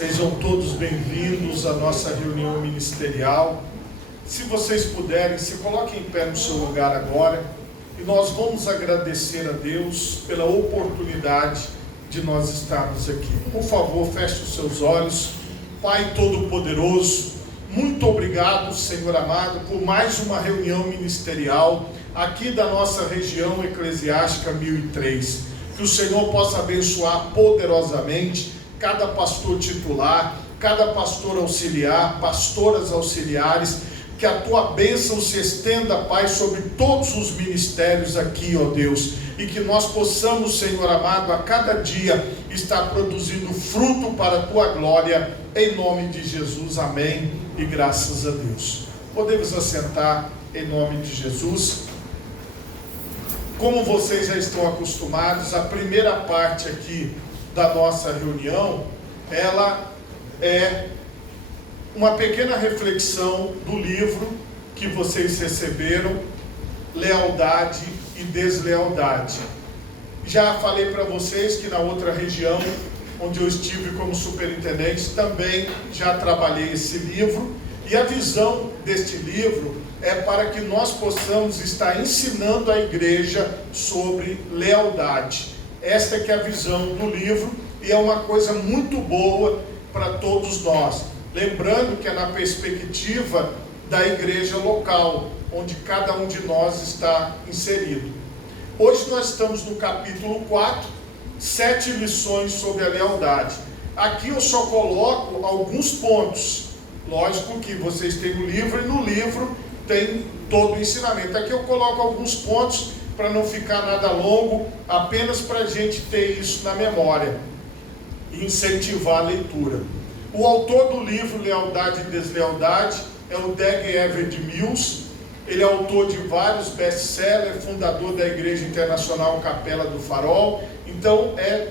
Sejam todos bem-vindos à nossa reunião ministerial. Se vocês puderem, se coloquem em pé no seu lugar agora e nós vamos agradecer a Deus pela oportunidade de nós estarmos aqui. Por favor, feche os seus olhos. Pai Todo-Poderoso, muito obrigado, Senhor amado, por mais uma reunião ministerial aqui da nossa região eclesiástica 1003. Que o Senhor possa abençoar poderosamente cada pastor titular, cada pastor auxiliar, pastoras auxiliares, que a tua bênção se estenda, Pai, sobre todos os ministérios aqui, ó Deus, e que nós possamos, Senhor amado, a cada dia estar produzindo fruto para a tua glória, em nome de Jesus, amém, e graças a Deus. Podemos assentar em nome de Jesus. Como vocês já estão acostumados, a primeira parte aqui da nossa reunião, ela é uma pequena reflexão do livro que vocês receberam, Lealdade e Deslealdade. Já falei para vocês que na outra região, onde eu estive como superintendente, também já trabalhei esse livro, e a visão deste livro é para que nós possamos estar ensinando a igreja sobre lealdade. Esta é que é a visão do livro, e é uma coisa muito boa para todos nós. Lembrando que é na perspectiva da igreja local, onde cada um de nós está inserido. Hoje nós estamos no capítulo 4, 7 lições sobre a lealdade. Aqui eu só coloco alguns pontos. Lógico que vocês têm o livro, e no livro tem todo o ensinamento. Aqui eu coloco alguns pontos para não ficar nada longo, apenas para a gente ter isso na memória e incentivar a leitura. O autor do livro Lealdade e Deslealdade é o Dag Heward-Mills. Ele é autor de vários best-sellers, fundador da Igreja Internacional Capela do Farol. Então é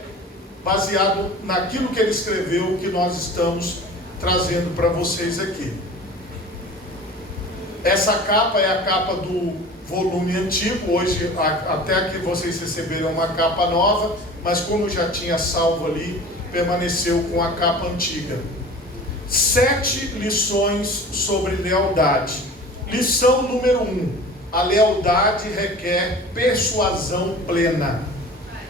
baseado naquilo que ele escreveu que nós estamos trazendo para vocês aqui. Essa capa é a capa do volume antigo. Hoje, até que vocês receberam uma capa nova, mas como já tinha salvo ali, permaneceu com a capa antiga. 7 lições sobre lealdade. Lição número 1. A lealdade requer persuasão plena.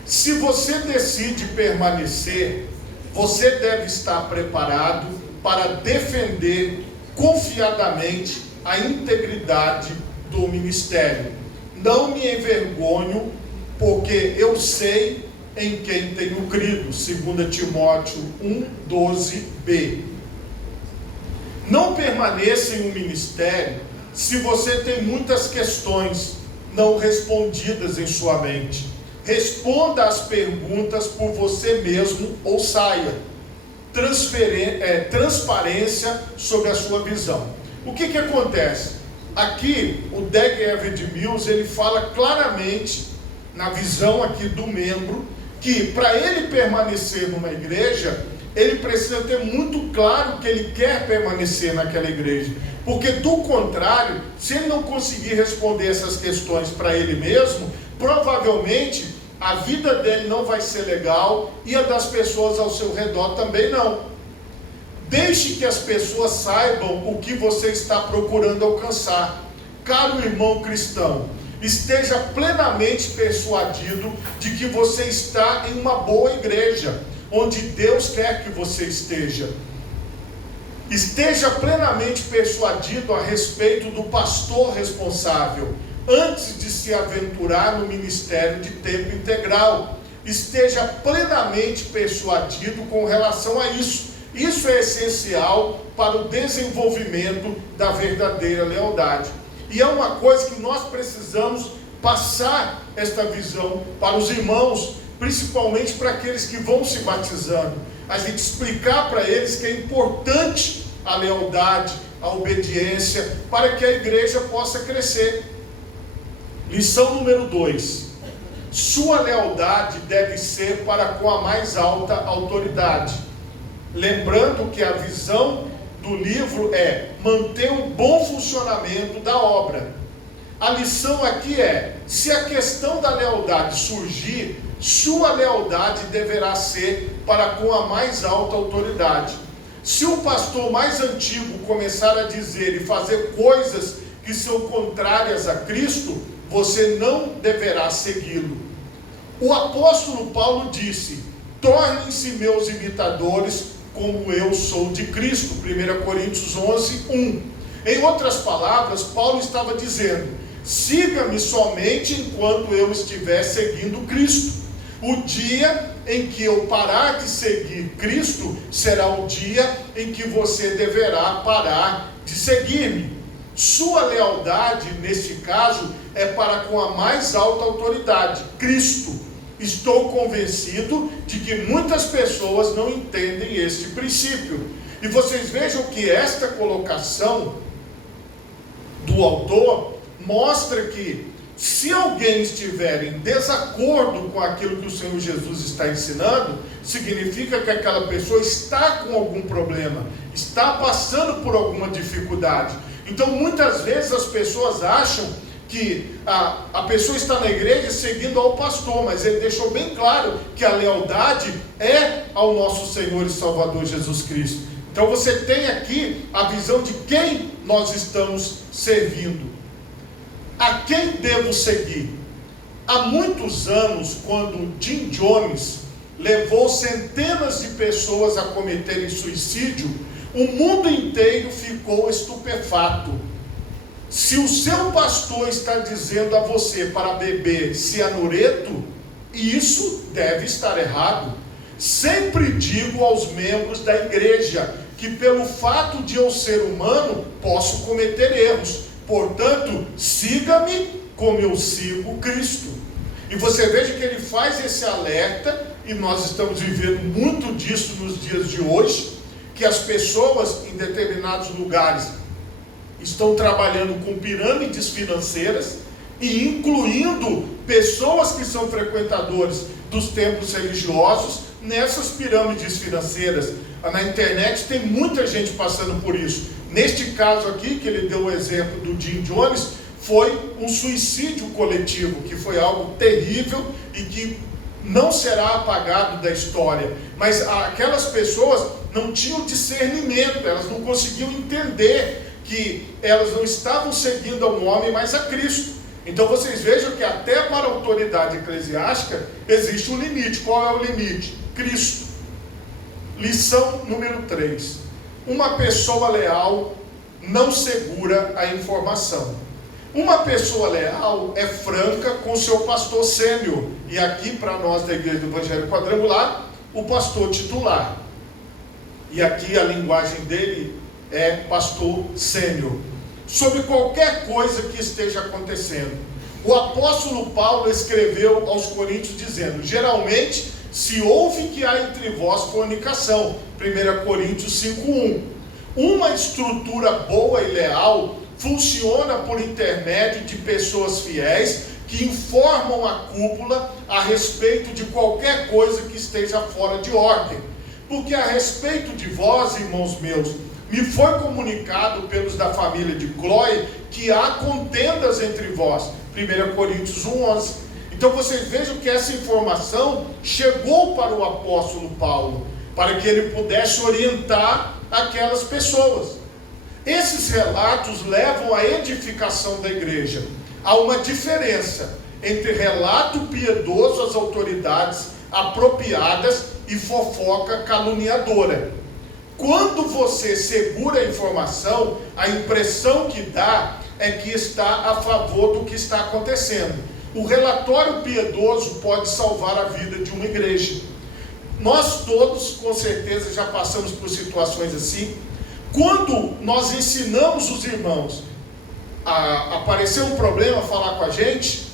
Se você decide permanecer, você deve estar preparado para defender confiadamente a integridade do ministério. Não me envergonho, porque eu sei em quem tenho crido. 2 Timóteo 1:12b. Não permaneça em um ministério se você tem muitas questões não respondidas em sua mente. Responda as perguntas por você mesmo ou saia. Transparência sobre a sua visão. O que acontece? Aqui, o Dag Heward-Mills, ele fala claramente, na visão aqui do membro, que para ele permanecer numa igreja, ele precisa ter muito claro que ele quer permanecer naquela igreja. Porque do contrário, se ele não conseguir responder essas questões para ele mesmo, provavelmente a vida dele não vai ser legal e a das pessoas ao seu redor também não. Deixe que as pessoas saibam o que você está procurando alcançar. Caro irmão cristão, esteja plenamente persuadido de que você está em uma boa igreja, onde Deus quer que você esteja. Esteja plenamente persuadido a respeito do pastor responsável, antes de se aventurar no ministério de tempo integral. Esteja plenamente persuadido com relação a isso. Isso é essencial para o desenvolvimento da verdadeira lealdade. E é uma coisa que nós precisamos passar esta visão para os irmãos, principalmente para aqueles que vão se batizando. A gente explicar para eles que é importante a lealdade, a obediência, para que a igreja possa crescer. Lição número 2. Sua lealdade deve ser para com a mais alta autoridade. Lembrando que a visão do livro é manter um bom funcionamento da obra. A lição aqui é: se a questão da lealdade surgir, sua lealdade deverá ser para com a mais alta autoridade. Se o pastor mais antigo começar a dizer e fazer coisas que são contrárias a Cristo, você não deverá segui-lo. O apóstolo Paulo disse: tornem-se meus imitadores, como eu sou de Cristo. 1 Coríntios 11, 1. Em outras palavras, Paulo estava dizendo: siga-me somente enquanto eu estiver seguindo Cristo. O dia em que eu parar de seguir Cristo será o dia em que você deverá parar de seguir-me. Sua lealdade, neste caso, é para com a mais alta autoridade, Cristo. Estou convencido de que muitas pessoas não entendem este princípio. E vocês vejam que esta colocação do autor mostra que, se alguém estiver em desacordo com aquilo que o Senhor Jesus está ensinando, significa que aquela pessoa está com algum problema, está passando por alguma dificuldade. Então, muitas vezes as pessoas acham que a pessoa está na igreja seguindo ao pastor, mas ele deixou bem claro que a lealdade é ao nosso Senhor e Salvador Jesus Cristo. Então você tem aqui a visão de quem nós estamos servindo. A quem devo seguir? Há muitos anos, quando Jim Jones levou centenas de pessoas a cometerem suicídio, o mundo inteiro ficou estupefato. Se o seu pastor está dizendo a você para beber cianureto, isso deve estar errado. Sempre digo aos membros da igreja que, pelo fato de eu ser humano, posso cometer erros. Portanto, siga-me como eu sigo Cristo. E você veja que ele faz esse alerta, e nós estamos vivendo muito disso nos dias de hoje, que as pessoas em determinados lugares estão trabalhando com pirâmides financeiras e incluindo pessoas que são frequentadores dos templos religiosos nessas pirâmides financeiras. Na internet tem muita gente passando por isso. Neste caso aqui, que ele deu o exemplo do Jim Jones, foi um suicídio coletivo, que foi algo terrível e que não será apagado da história. Mas aquelas pessoas não tinham discernimento, elas não conseguiam entender que elas não estavam seguindo a um homem, mas a Cristo. Então vocês vejam que até para a autoridade eclesiástica existe um limite. Qual é o limite? Cristo. Lição número 3. Uma pessoa leal não segura a informação. Uma pessoa leal é franca com seu pastor sênior. E aqui para nós da Igreja do Evangelho Quadrangular, o pastor titular. E aqui a linguagem dele é pastor sênior. Sobre qualquer coisa que esteja acontecendo. O apóstolo Paulo escreveu aos Coríntios dizendo: geralmente se ouve que há entre vós fornicação. 1 Coríntios 5:1. Uma estrutura boa e leal funciona por intermédio de pessoas fiéis que informam a cúpula a respeito de qualquer coisa que esteja fora de ordem. Porque a respeito de vós, irmãos meus, me foi comunicado pelos da família de Cloé que há contendas entre vós. 1 Coríntios 1:11. Então vocês vejam que essa informação chegou para o apóstolo Paulo, para que ele pudesse orientar aquelas pessoas. Esses relatos levam à edificação da igreja. Há uma diferença entre relato piedoso às autoridades apropriadas e fofoca caluniadora. Quando você segura a informação, a impressão que dá é que está a favor do que está acontecendo. O relatório piedoso pode salvar a vida de uma igreja. Nós todos, com certeza, já passamos por situações assim. Quando nós ensinamos os irmãos a aparecer um problema, falar com a gente,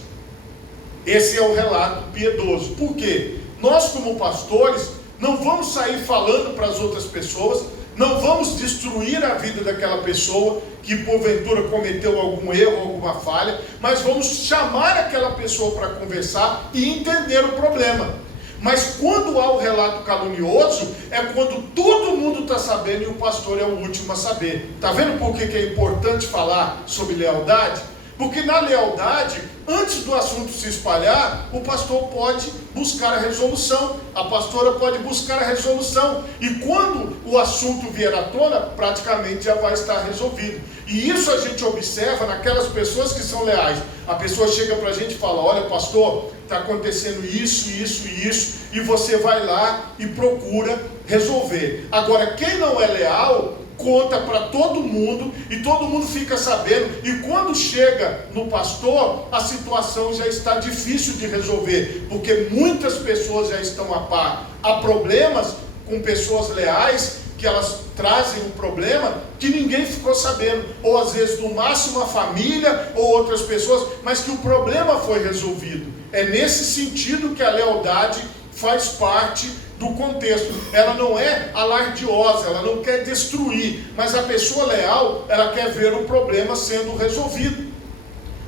esse é o relato piedoso. Por quê? Nós, como pastores, não vamos sair falando para as outras pessoas, não vamos destruir a vida daquela pessoa que porventura cometeu algum erro, alguma falha, mas vamos chamar aquela pessoa para conversar e entender o problema. Mas quando há o relato calunioso, é quando todo mundo está sabendo e o pastor é o último a saber. Está vendo por que é importante falar sobre lealdade? Porque na lealdade, antes do assunto se espalhar, o pastor pode buscar a resolução, a pastora pode buscar a resolução, e quando o assunto vier à tona, praticamente já vai estar resolvido. E isso a gente observa naquelas pessoas que são leais. A pessoa chega para a gente e fala: olha, pastor, está acontecendo isso, isso e isso, e você vai lá e procura resolver. Agora, quem não é leal, conta para todo mundo, e todo mundo fica sabendo, e quando chega no pastor, a situação já está difícil de resolver, porque muitas pessoas já estão a par. Há problemas com pessoas leais, que elas trazem um problema que ninguém ficou sabendo, ou às vezes no máximo a família, ou outras pessoas, mas que o problema foi resolvido. É nesse sentido que a lealdade faz parte do contexto. Ela não é alardiosa, ela não quer destruir, mas a pessoa leal, ela quer ver o problema sendo resolvido.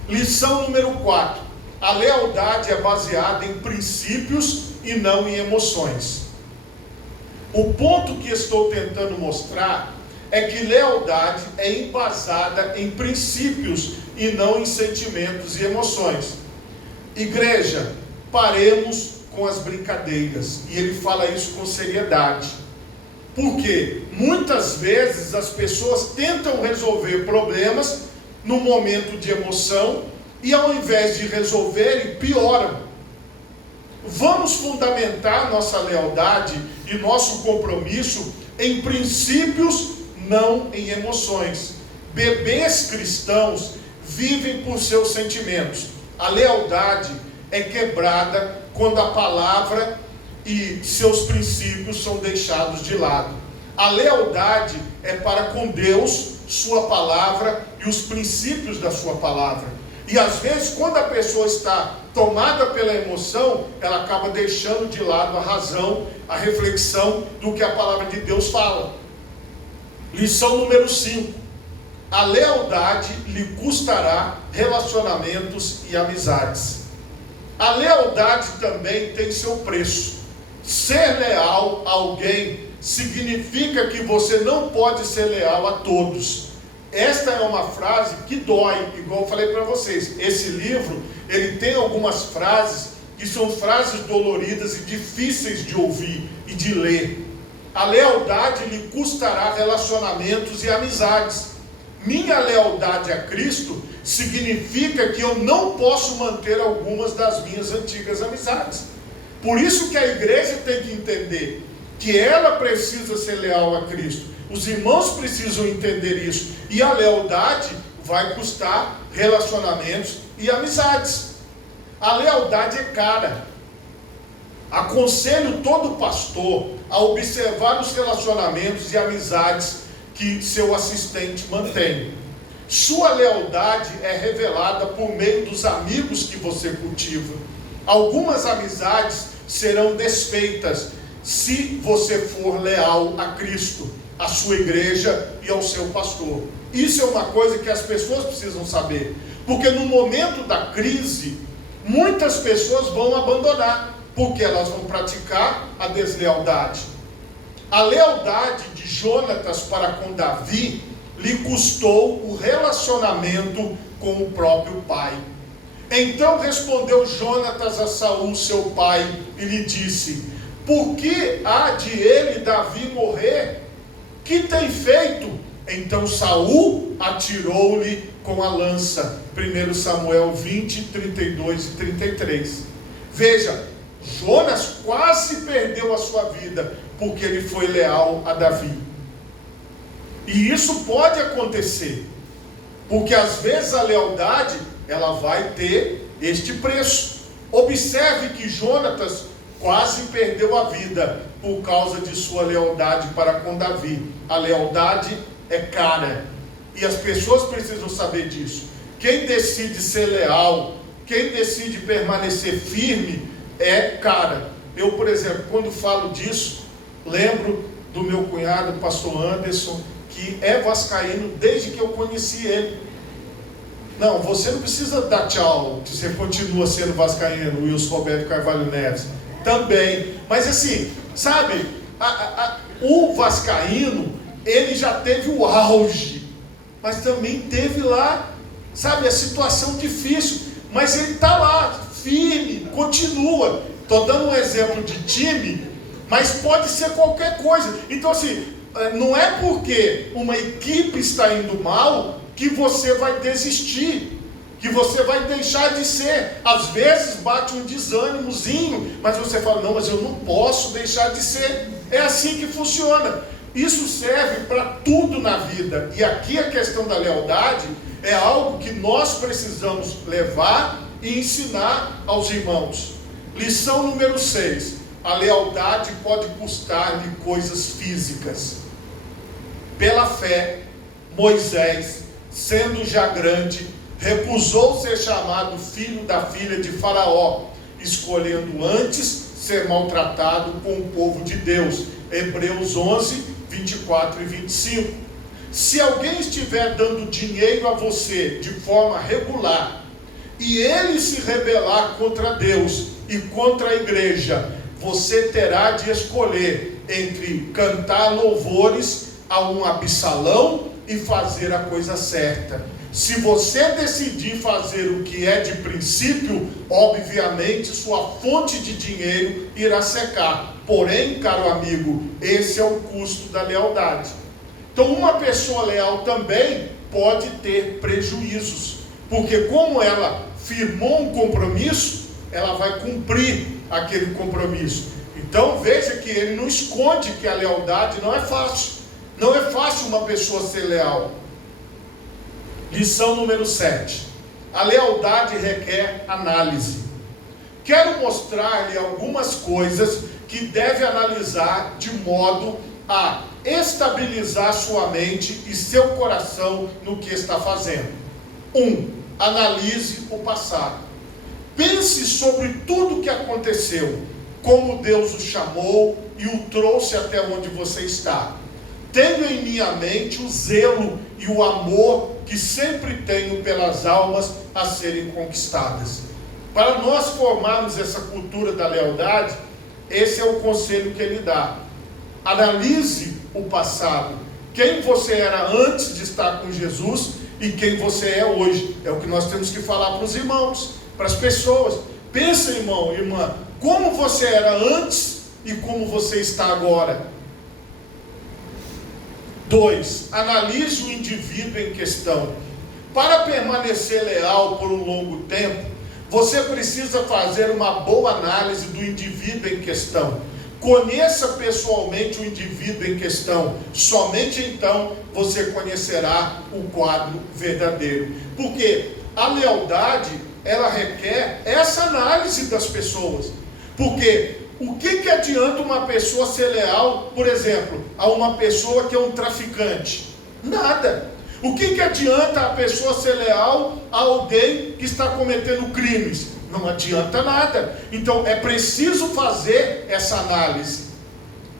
Lição número 4: a lealdade é baseada em princípios e não em emoções. O ponto que estou tentando mostrar é que lealdade é embasada em princípios e não em sentimentos e emoções. Igreja, paremos com as brincadeiras, e ele fala isso com seriedade, porque muitas vezes as pessoas tentam resolver problemas no momento de emoção, e ao invés de resolverem, pioram. Vamos fundamentar nossa lealdade e nosso compromisso em princípios, não em emoções. Bebês cristãos vivem por seus sentimentos. A lealdade é quebrada quando a palavra e seus princípios são deixados de lado. A lealdade é para com Deus, sua palavra e os princípios da sua palavra. E às vezes, quando a pessoa está tomada pela emoção, ela acaba deixando de lado a razão, a reflexão do que a palavra de Deus fala. Lição número 5: a lealdade lhe custará relacionamentos e amizades. A lealdade também tem seu preço. Ser leal a alguém significa que você não pode ser leal a todos. Esta é uma frase que dói, igual eu falei para vocês. Esse livro, ele tem algumas frases que são frases doloridas e difíceis de ouvir e de ler. A lealdade lhe custará relacionamentos e amizades. Minha lealdade a Cristo significa que eu não posso manter algumas das minhas antigas amizades. Por isso que a igreja tem que entender que ela precisa ser leal a Cristo. Os irmãos precisam entender isso. E a lealdade vai custar relacionamentos e amizades. A lealdade é cara. Aconselho todo pastor a observar os relacionamentos e amizades que seu assistente mantém. Sua lealdade é revelada por meio dos amigos que você cultiva. Algumas amizades serão desfeitas se você for leal a Cristo, à sua igreja e ao seu pastor. Isso é uma coisa que as pessoas precisam saber, porque no momento da crise, muitas pessoas vão abandonar, porque elas vão praticar a deslealdade. A lealdade de Jonatas para com Davi lhe custou o relacionamento com o próprio pai. Então respondeu Jonatas a Saul, seu pai, e lhe disse: por que há de ele, Davi, morrer? Que tem feito? Então Saul atirou-lhe com a lança. 1 Samuel 20, 32 e 33. Veja, Jonas quase perdeu a sua vida, porque ele foi leal a Davi. E isso pode acontecer, porque às vezes a lealdade, ela vai ter este preço. Observe que Jonatas quase perdeu a vida por causa de sua lealdade para com Davi. A lealdade é cara, e as pessoas precisam saber disso. Quem decide ser leal, quem decide permanecer firme, é cara. Eu, por exemplo, quando falo disso, lembro do meu cunhado, o pastor Anderson, que é vascaíno desde que eu conheci ele. Não, você não precisa dar tchau, que você continua sendo vascaíno, Wilson Roberto Carvalho Neves. Também, mas assim, sabe, o vascaíno, ele já teve o auge, mas também teve lá sabe, a situação difícil, mas ele está lá, firme, continua. Estou dando um exemplo de time, mas pode ser qualquer coisa. Então assim, não é porque uma equipe está indo mal que você vai desistir, que você vai deixar de ser. Às vezes bate um desânimozinho, mas você fala, não, mas eu não posso deixar de ser. É assim que funciona. Isso serve para tudo na vida. E aqui a questão da lealdade é algo que nós precisamos levar e ensinar aos irmãos. Lição número 6. A lealdade pode custar-lhe coisas físicas. Pela fé, Moisés, sendo já grande, recusou ser chamado filho da filha de Faraó, escolhendo antes ser maltratado com o povo de Deus. Hebreus 11, 24 e 25. Se alguém estiver dando dinheiro a você de forma regular, e ele se rebelar contra Deus e contra a igreja, você terá de escolher entre cantar louvores a um Absalão e fazer a coisa certa. Se você decidir fazer o que é de princípio, obviamente sua fonte de dinheiro irá secar. Porém, caro amigo, esse é o custo da lealdade. Então, uma pessoa leal também pode ter prejuízos, porque como ela firmou um compromisso, ela vai cumprir aquele compromisso. Então, veja que ele não esconde que a lealdade não é fácil. Não é fácil uma pessoa ser leal. Lição número 7. A lealdade requer análise. Quero mostrar-lhe algumas coisas que deve analisar de modo a estabilizar sua mente e seu coração no que está fazendo. 1. Analise o passado. Pense sobre tudo o que aconteceu, como Deus o chamou e o trouxe até onde você está. Tenho em minha mente o zelo e o amor que sempre tenho pelas almas a serem conquistadas. Para nós formarmos essa cultura da lealdade, esse é o conselho que ele dá. Analise o passado. Quem você era antes de estar com Jesus e quem você é hoje. É o que nós temos que falar para os irmãos, para as pessoas. Pensa, irmão, irmã, como você era antes e como você está agora. 2. Analise o indivíduo em questão. Para permanecer leal por um longo tempo, você precisa fazer uma boa análise do indivíduo em questão. Conheça pessoalmente o indivíduo em questão. Somente então você conhecerá o quadro verdadeiro. Porque a lealdade, ela requer essa análise das pessoas. Porque o que adianta uma pessoa ser leal, por exemplo, a uma pessoa que é um traficante? Nada. O que adianta a pessoa ser leal a alguém que está cometendo crimes? Não adianta nada. Então é preciso fazer essa análise.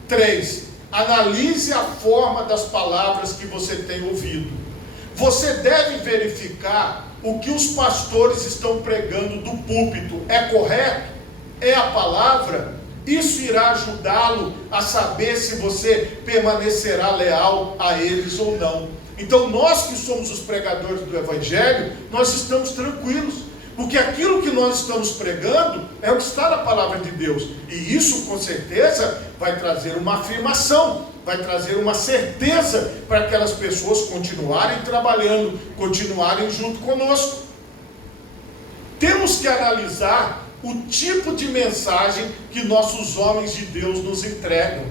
3. Analise a forma das palavras que você tem ouvido. Você deve verificar o que os pastores estão pregando do púlpito. É correto? É a palavra? Isso irá ajudá-lo a saber se você permanecerá leal a eles ou não. Então nós que somos os pregadores do Evangelho, nós estamos tranquilos, porque aquilo que nós estamos pregando é o que está na palavra de Deus, e isso com certeza vai trazer uma afirmação, vai trazer uma certeza para aquelas pessoas continuarem trabalhando, continuarem junto conosco. Temos que analisar o tipo de mensagem que nossos homens de Deus nos entregam.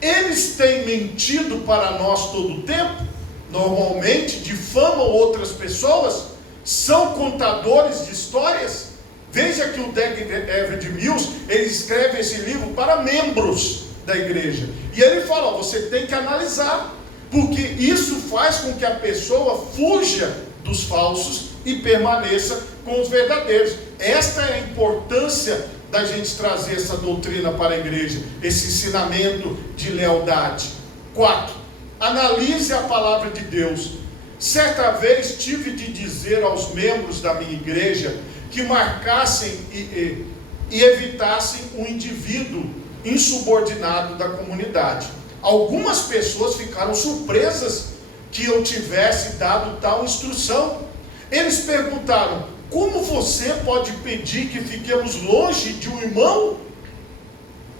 Eles têm mentido para nós todo o tempo? Normalmente difamam outras pessoas? São contadores de histórias? Veja que o Dag Heward-Mills, ele escreve esse livro para membros da igreja. E ele fala, você tem que analisar, porque isso faz com que a pessoa fuja dos falsos e permaneça com os verdadeiros. Esta é a importância da gente trazer essa doutrina para a igreja, esse ensinamento de lealdade. 4. Analise a palavra de Deus. Certa vez tive de dizer aos membros da minha igreja que marcassem e evitassem um indivíduo insubordinado da comunidade. Algumas pessoas ficaram surpresas que eu tivesse dado tal instrução. Eles perguntaram: como você pode pedir que fiquemos longe de um irmão?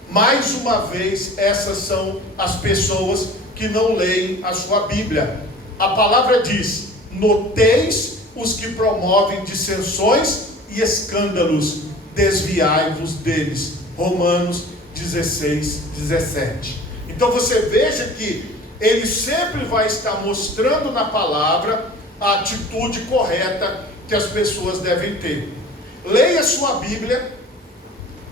Mais uma vez, essas são as pessoas que não leem a sua Bíblia. A palavra diz: noteis os que promovem dissensões e escândalos, desviai-vos deles. Romanos 16, 17. Então você veja que ele sempre vai estar mostrando na palavra a atitude correta que as pessoas devem ter. Leia sua Bíblia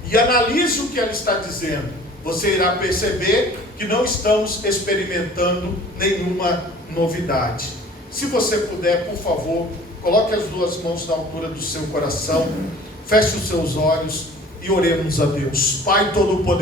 e analise o que ela está dizendo. Você irá perceber que não estamos experimentando nenhuma novidade. Se você puder, por favor, coloque as duas mãos na altura do seu coração, feche os seus olhos e oremos a Deus. Pai Todo-Poderoso,